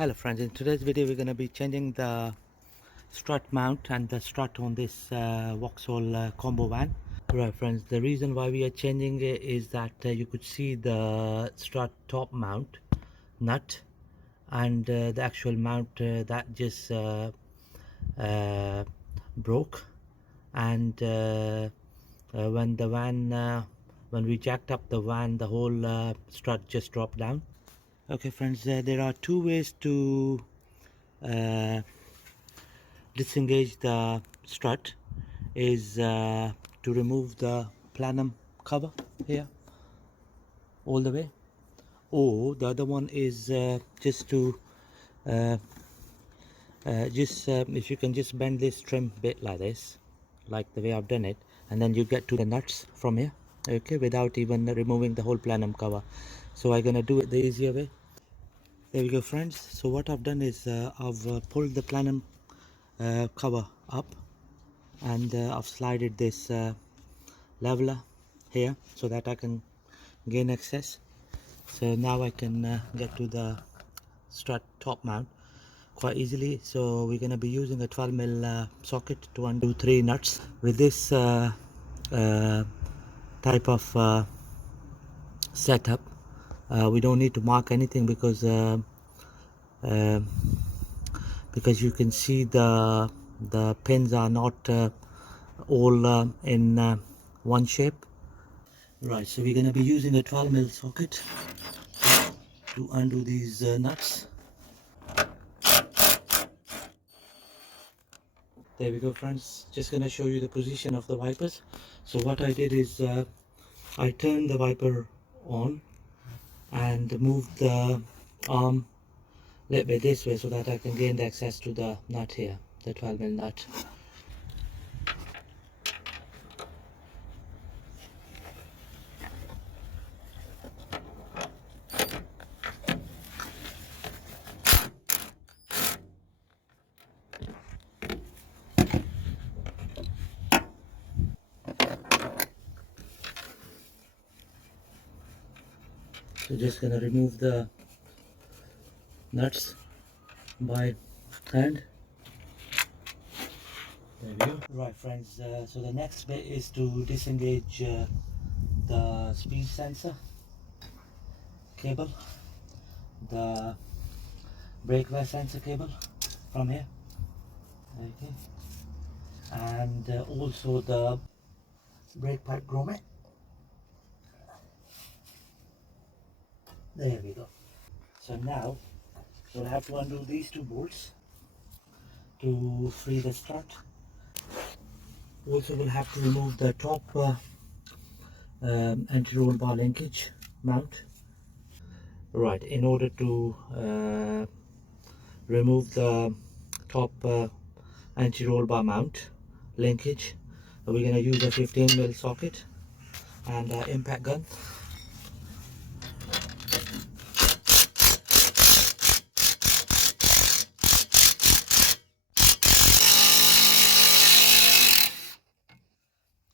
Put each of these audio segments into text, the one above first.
Hello friends, in today's video we're going to be changing the strut mount and the strut on this Vauxhall combo van. Right friends, the reason why we are changing it is that you could see the strut top mount nut and the actual mount that just broke, and when we jacked up the van, the whole strut just dropped down. Okay friends, there are two ways to uh, disengage the strut. Is to remove the plenum cover here all the way, or the other one is just to uh, if you can just bend this trim bit like this, like the way I've done it, and then you get to the nuts from here, okay, without even removing the whole plenum cover. So I'm gonna do it the easier way. There we go friends. So what I've done is I've pulled the plenum cover up, and I've slided this leveler here so that I can gain access. So now I can get to the strut top mount quite easily. So we're going to be using a 12mm socket to undo 3 nuts. With this type of setup, we don't need to mark anything because uh, you can see the pins are not all in one shape. Right, so we're going to be using a 12mm socket to undo these nuts. There we go friends, just going to show you the position of the wipers. So what I did is I turned the wiper on and moved the arm a little bit this way so that I can gain the access to the nut here, the 12mm nut. So just going to remove the nuts by hand. There we go. Right friends, so the next bit is to disengage the speed sensor cable, the brake wear sensor cable from here, okay, and also the brake pipe grommet. There we go. So now we'll have to undo these 2 bolts to free the strut. Also we'll have to remove the top anti-roll bar linkage mount. Right, in order to remove the top anti-roll bar mount linkage, we're going to use a 15mm socket and an impact gun.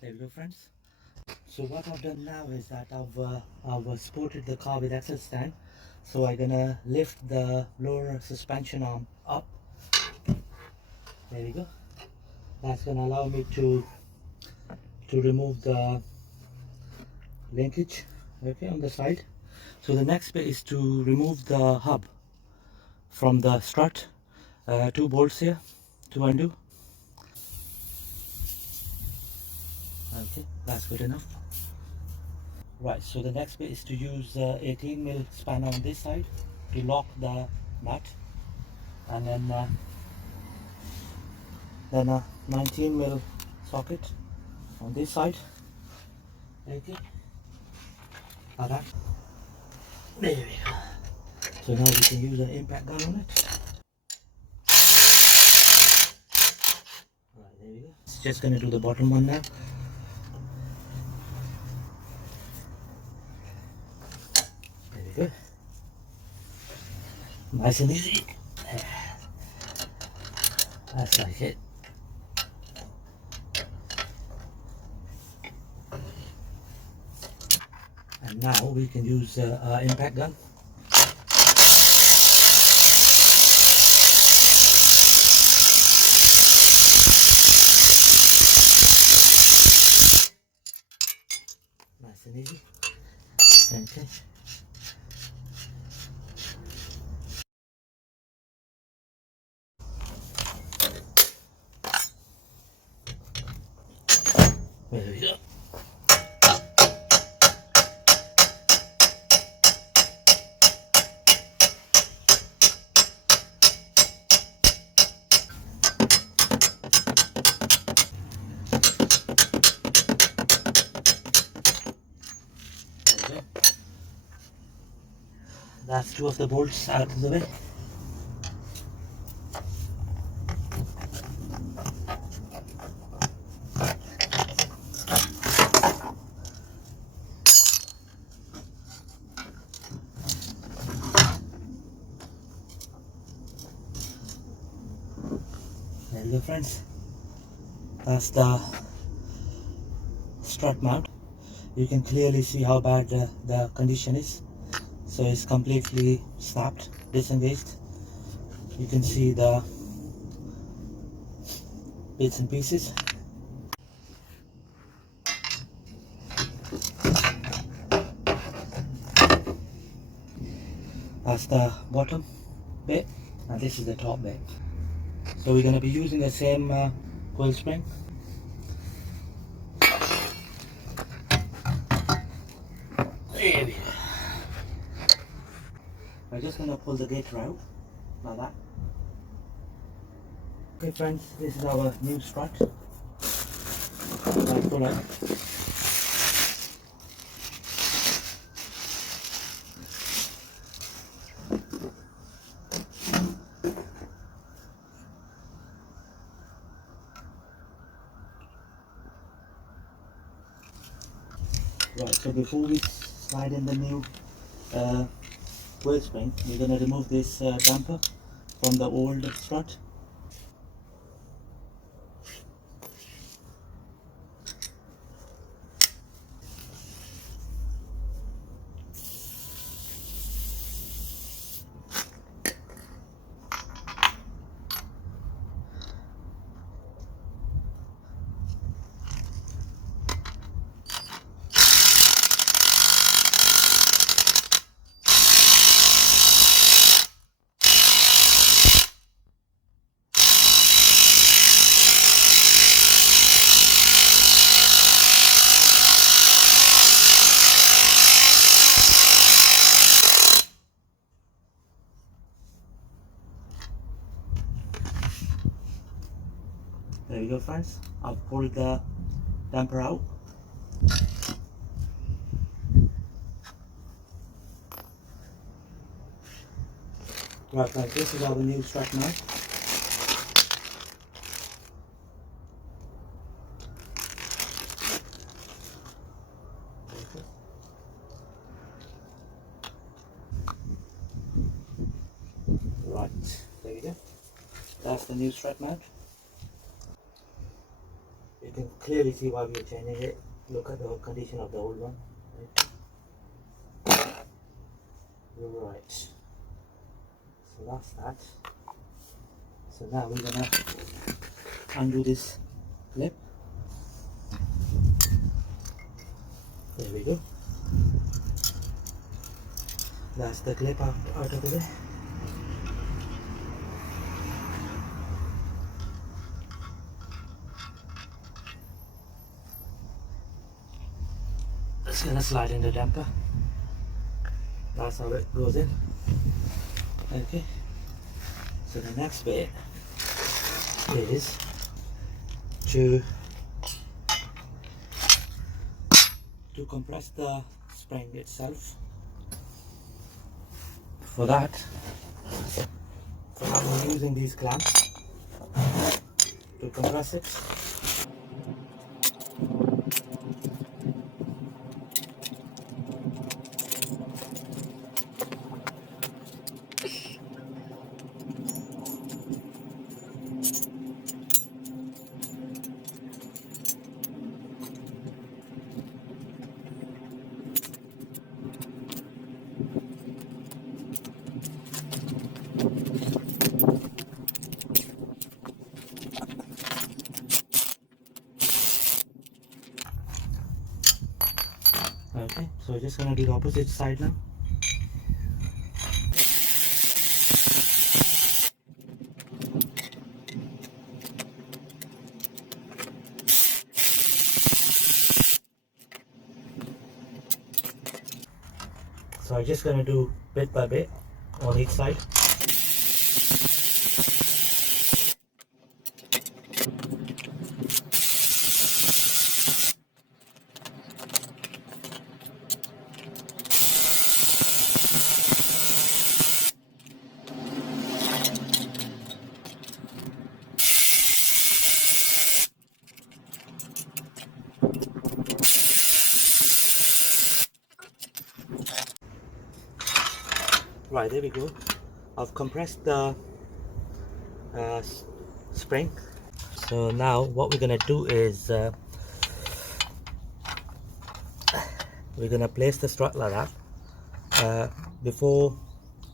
There we go friends. So what I've done now is that I've supported the car with axle stand. So I'm gonna lift the lower suspension arm up. There we go. That's gonna allow me to remove the linkage, okay, on the side. So the next bit is to remove the hub from the strut. 2 bolts here to undo. Okay, that's good enough. Right, so the next bit is to use 18mm spanner on this side to lock the nut, and then a 19mm socket on this side. Okay, like that. There we go. So now we can use an impact gun on it. Right, there we go. It's just going to do the bottom one now. Good. Nice and easy. That's like it. And now we can use impact gun. easy. Okay. There we go. That's two of the bolts out of the way. There you go, friends. That's the strut mount. You can clearly see how bad the condition is. So it's completely snapped, disengaged. You can see the bits and pieces. That's the bottom bit, and this is the top bit. So we're going to be using the same coil spring. There we go. I'm just going to pull the gator out like that. Okay friends, this is our new strut. I'll pull out. Right, so before we slide in the new coil spring, we're going to remove this damper from the old strut. There we go friends, I've pulled the damper out. Right guys, this is our new strut now. Right, there we go. That's the new strut mount. You can clearly see why we're changing it. Look at the condition of the old one. Right. So that's that. So now we're gonna undo this clip. There we go. That's the clip out of the way. It's gonna slide in the damper. That's how it goes in. Okay. So the next bit is to compress the spring itself. For that, I'm using these clamps to compress it. Okay, so we're just gonna do the opposite side now. So I'm just gonna do bit by bit on each side. Right, there we go. I've compressed the spring. So now what we're gonna do is we're gonna place the strut like that. Before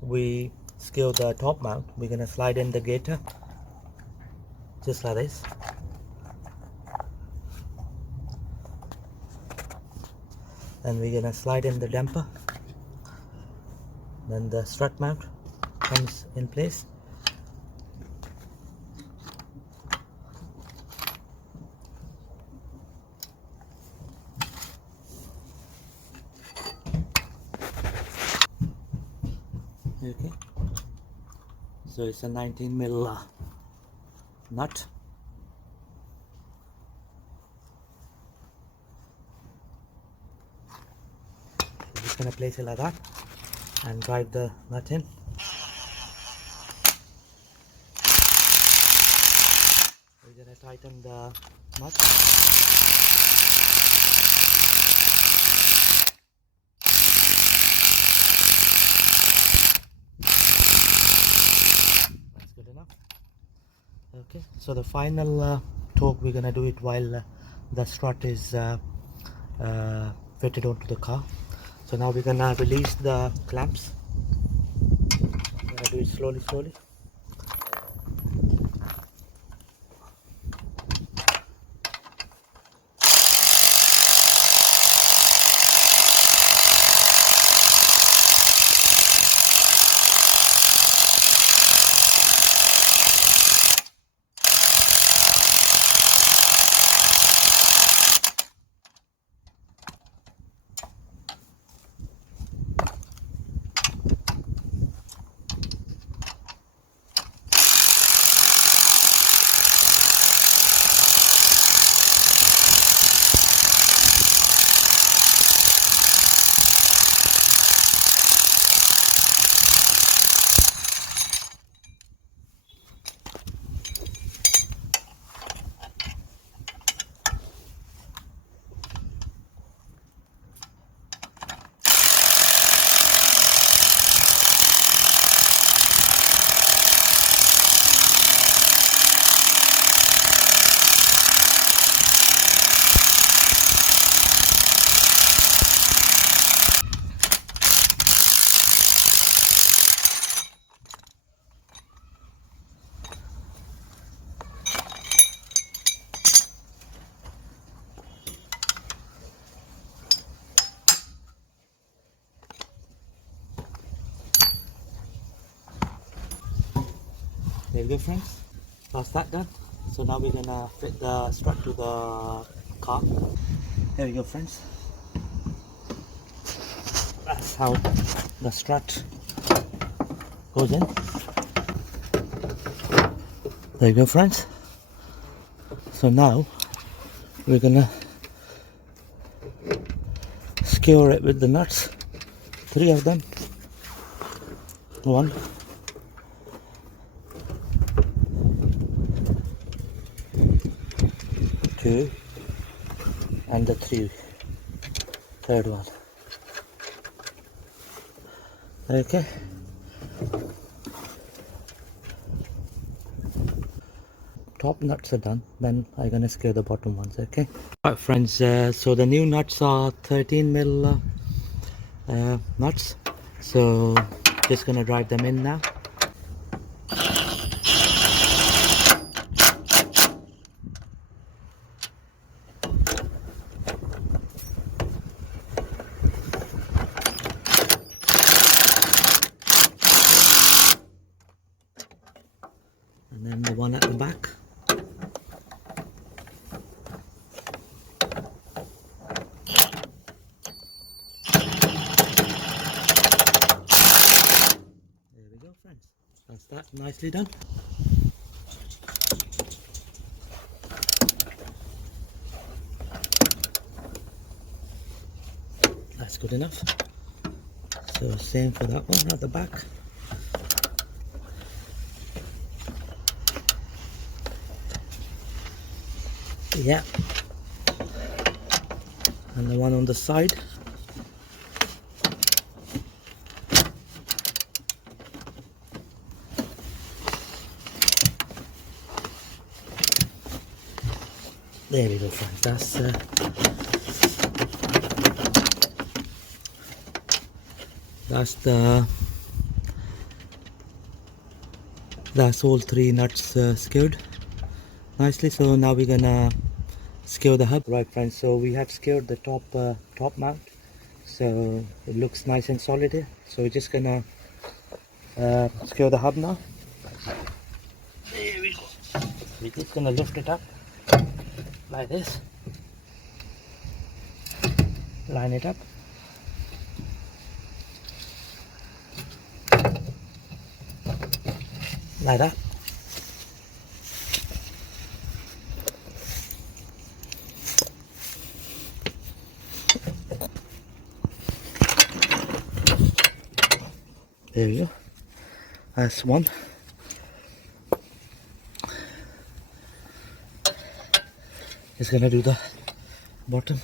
we screw the top mount, we're gonna slide in the gator just like this. And we're gonna slide in the damper. Then the strut mount comes in place. Okay, so it's a 19mm nut. We're just gonna place it like that and drive the nut in. We're gonna tighten the nut. That's good enough. Okay, so the final torque, we're gonna do it while the strut is fitted onto the car. So now we're gonna release the clamps. We're gonna do it slowly. There you go, friends. That's that done. So now we're gonna fit the strut to the car. There we go, friends. That's how the strut goes in. There you go, friends. So now we're gonna skewer it with the nuts. 3 of them. 1, 2, and the 3rd one. Okay. Top nuts are done, then I'm gonna screw the bottom ones. Okay. Alright, friends, so the new nuts are 13mm nuts, so just gonna drive them in now. back. There we go, friends. That's that, nicely done. That's good enough. So same for that one at the back. Yeah. And the one on the side. There we go, friends. That's all three nuts secured nicely. So now we're gonna secure the hub. Right, friends, so we have secured the top mount, so it looks nice and solid here. So we're just gonna secure the hub now. There we go. We're just gonna lift it up like this, line it up. Like that. There we go. That's one. Just gonna do the bottom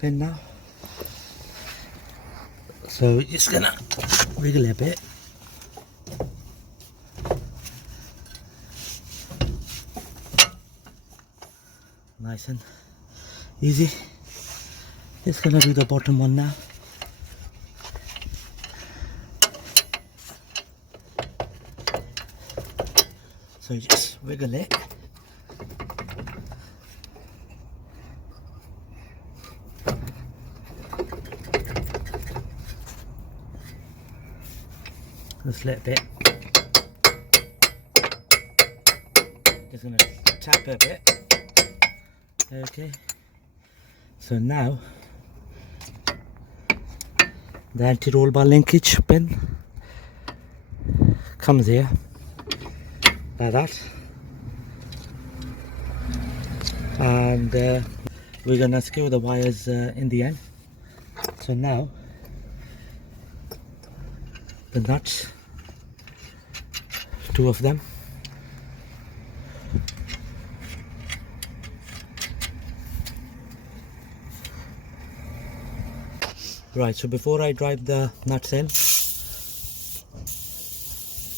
pin now. So we're just gonna wiggle a bit. Nice and easy. Just gonna do the bottom one now. So you just wiggle it. Just a little bit. Just gonna tap a bit. Okay. So now the anti-roll bar linkage pin comes here like that, and we're gonna secure the wires in the end. So now the nuts, two of them, right. So before I drive the nuts in,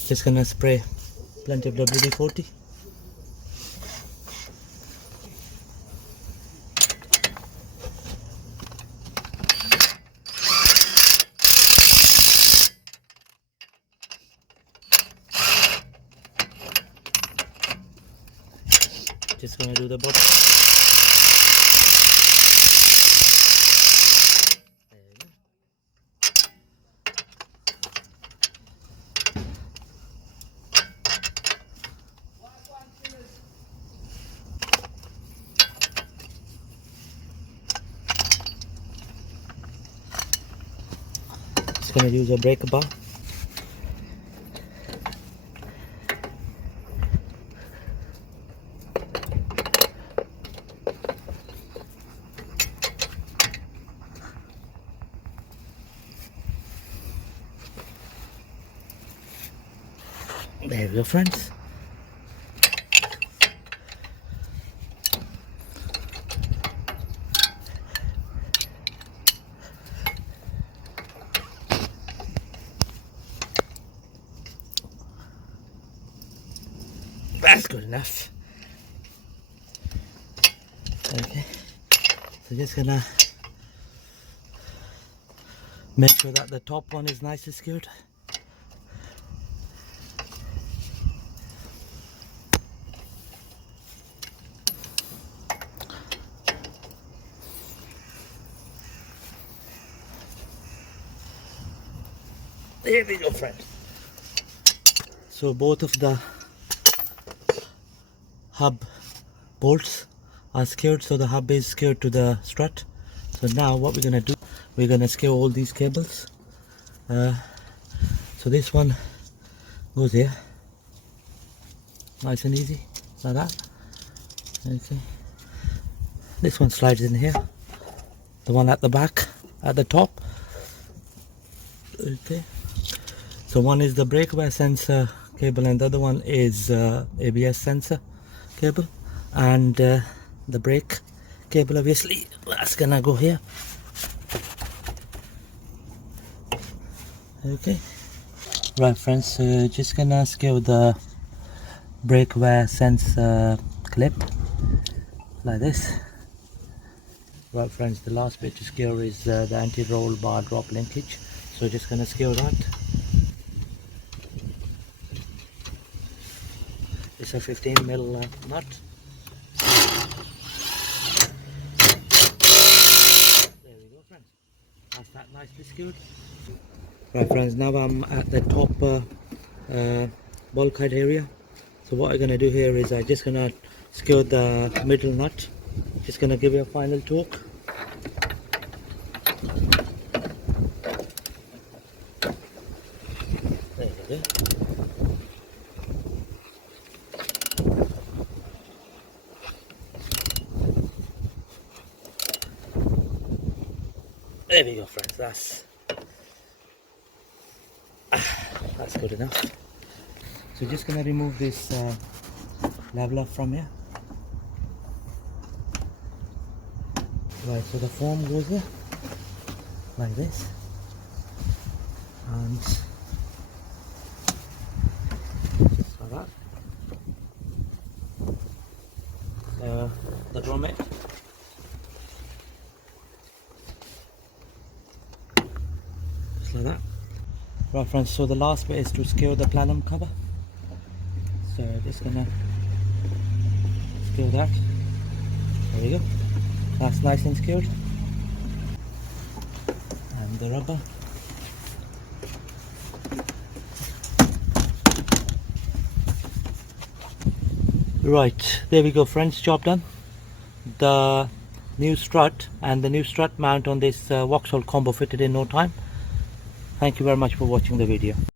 just gonna spray plenty of WD-40. Just gonna do the bottom. There you go. Just gonna use a breaker bar. There we go, friends. That's good enough. Okay, so just gonna make sure that the top one is nicely secured. There we go, friends. So both of the hub bolts are secured, so the hub is secured to the strut. So now what we're going to do, we're going to secure all these cables. So this one goes here, nice and easy, like that. Okay, this one slides in here, the one at the back, at the top. Okay, so one is the brake wear sensor cable and the other one is ABS sensor cable, and the brake cable, obviously that's gonna go here. Okay, right friends, so just gonna secure the brake wear sensor clip like this. Right friends, the last bit to secure is the anti-roll bar drop linkage, so just gonna secure that. It's a 15mm nut. There we go friends, that's that nicely secured. Right friends, now I'm at the top bulkhead area. So what I'm gonna do here is I'm just gonna secure the middle nut. Just gonna give it a final torque. There we go. There we go friends, that's good enough. So just gonna remove this leveler from here. Right, so the foam goes here like this, and just like that. The grommet, just like that. Right friends, so the last bit is to secure the plenum cover. So just gonna secure that. There we go. That's nice and secured. And the rubber. Right, there we go friends, job done. The new strut and the new strut mount on this Vauxhall combo fitted in no time. Thank you very much for watching the video.